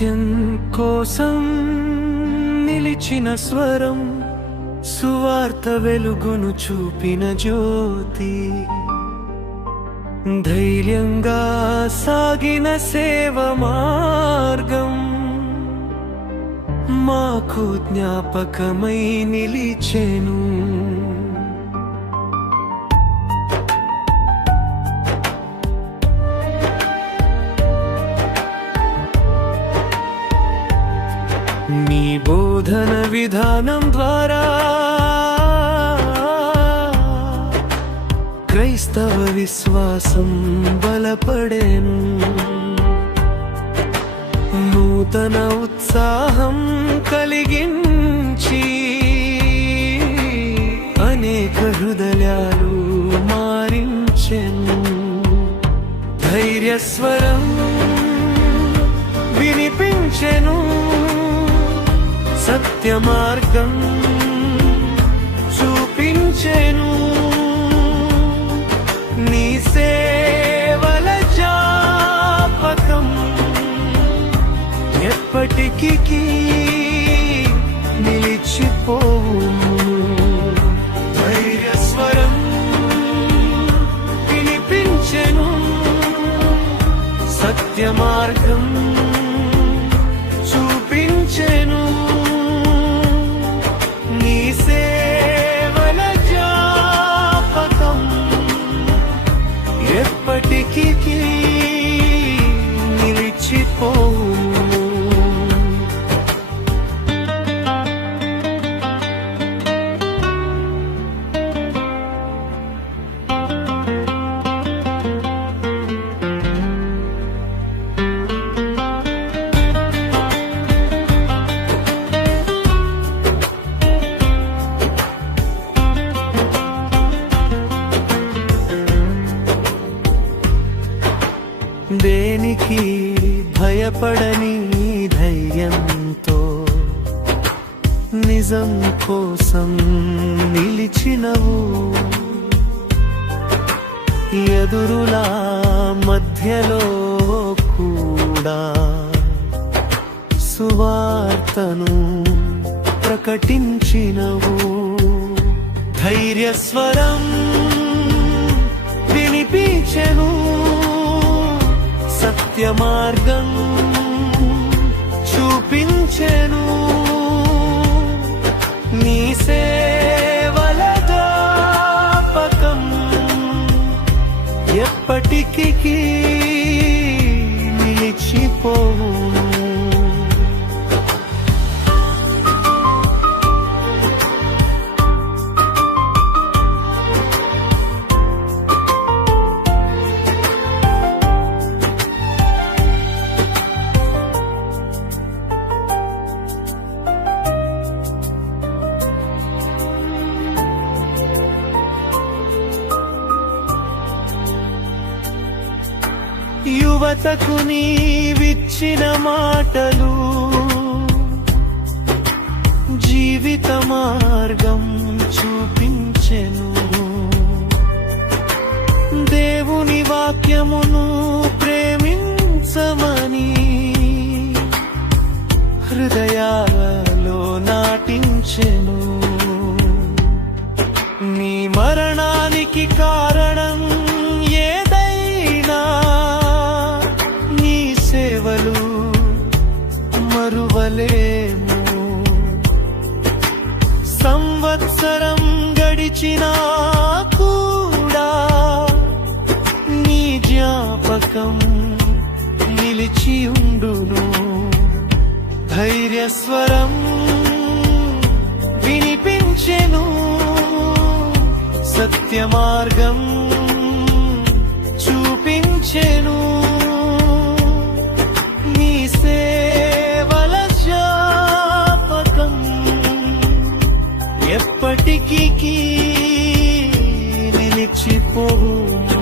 సత్యం కోసం నిలిచిన స్వరం, సువార్త వెలుగును చూపిన జ్యోతి, ధైర్యంగా సాగిన సేవ మార్గం మాకు జ్ఞాపకమై నిలిచెను. మీ బోధన విధానం ద్వారా క్రైస్తవ విశ్వాసం బలపడెను. నూతన ఉత్సాహం కలిగించి అనేక హృదయాలు మారించెను. ధైర్యస్వరం వినిపించెను, సత్య మార్గం చూపించెను. నీ సేవల జ్ఞాపకం ఎప్పటికీ నిలిచిపోవును. ధైర్యస్వరం వినిపించెను, సత్య మార్గం చూపించెను. నీ సేవల జ్ఞాపకం ఎప్పటికీ నిలిచిపోవును. దేనికి భయపడని ధైర్యంతో నిజం కోసం నిలిచినవు. ఎదురులా మధ్యలో కూడా సువార్తను ప్రకటించినవు. ధైర్యస్వరం వినిపించెను, సత్య మార్గం చూపించెను. నీ సేవల జ్ఞాపకం ఎప్పటికీ నిలిచిపోవును. యువతకు నీవిచ్చిన మాటలు జీవిత మార్గం చూపించెను. దేవుని వాక్యమును ప్రేమించమని హృదయాలలో నాటించెను. నీ మరణానికి కారణం ఏదైనా నీ సేవలు మరువలేము. సంవత్సరం గడిచినా కూడా నీ జ్ఞాపకం నిలిచి ఉండును. ధైర్యస్వరం వినిపించెను, సత్య మార్గం చూపించెను. నీ సేవల జ్ఞాపకం ఎప్పటికీ నిలిచిపోవును.